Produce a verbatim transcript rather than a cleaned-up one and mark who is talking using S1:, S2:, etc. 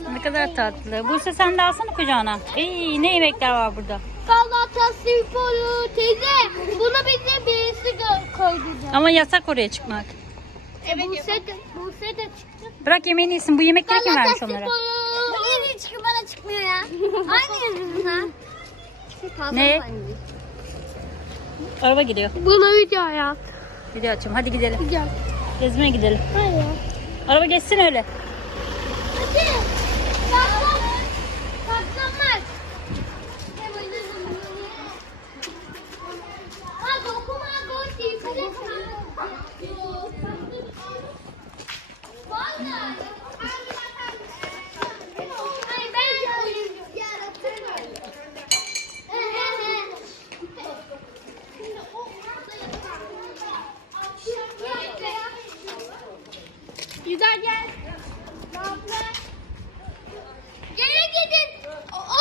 S1: Ne kadar tatlı. Buse sen de alsana kucağına. İyi, ne yemekler var burada.
S2: Galatasaray teyze. Bunu bize birisi koyacak.
S1: Ama yasak oraya çıkmak.
S2: Evet. Buse de, Buse de çıktı.
S1: Bırak yemeğini yesin. Bu yemekleri kim vermiş onlara?
S2: Niye hiç bana çıkmıyor ya? Aynı yüzünden.
S1: Ne? Araba gidiyor.
S2: Buna video hayat.
S1: Video açayım. Hadi gidelim.
S2: Güzel.
S1: Gezmeye gidelim.
S2: Hayır.
S1: Araba geçsin öyle.
S2: Hadi. Saklan. Saklanmak. Ha dokuma gol değil. Vallahi. Hayır ben oyun yaratırım. Güzel gel. Geri gidin. O, o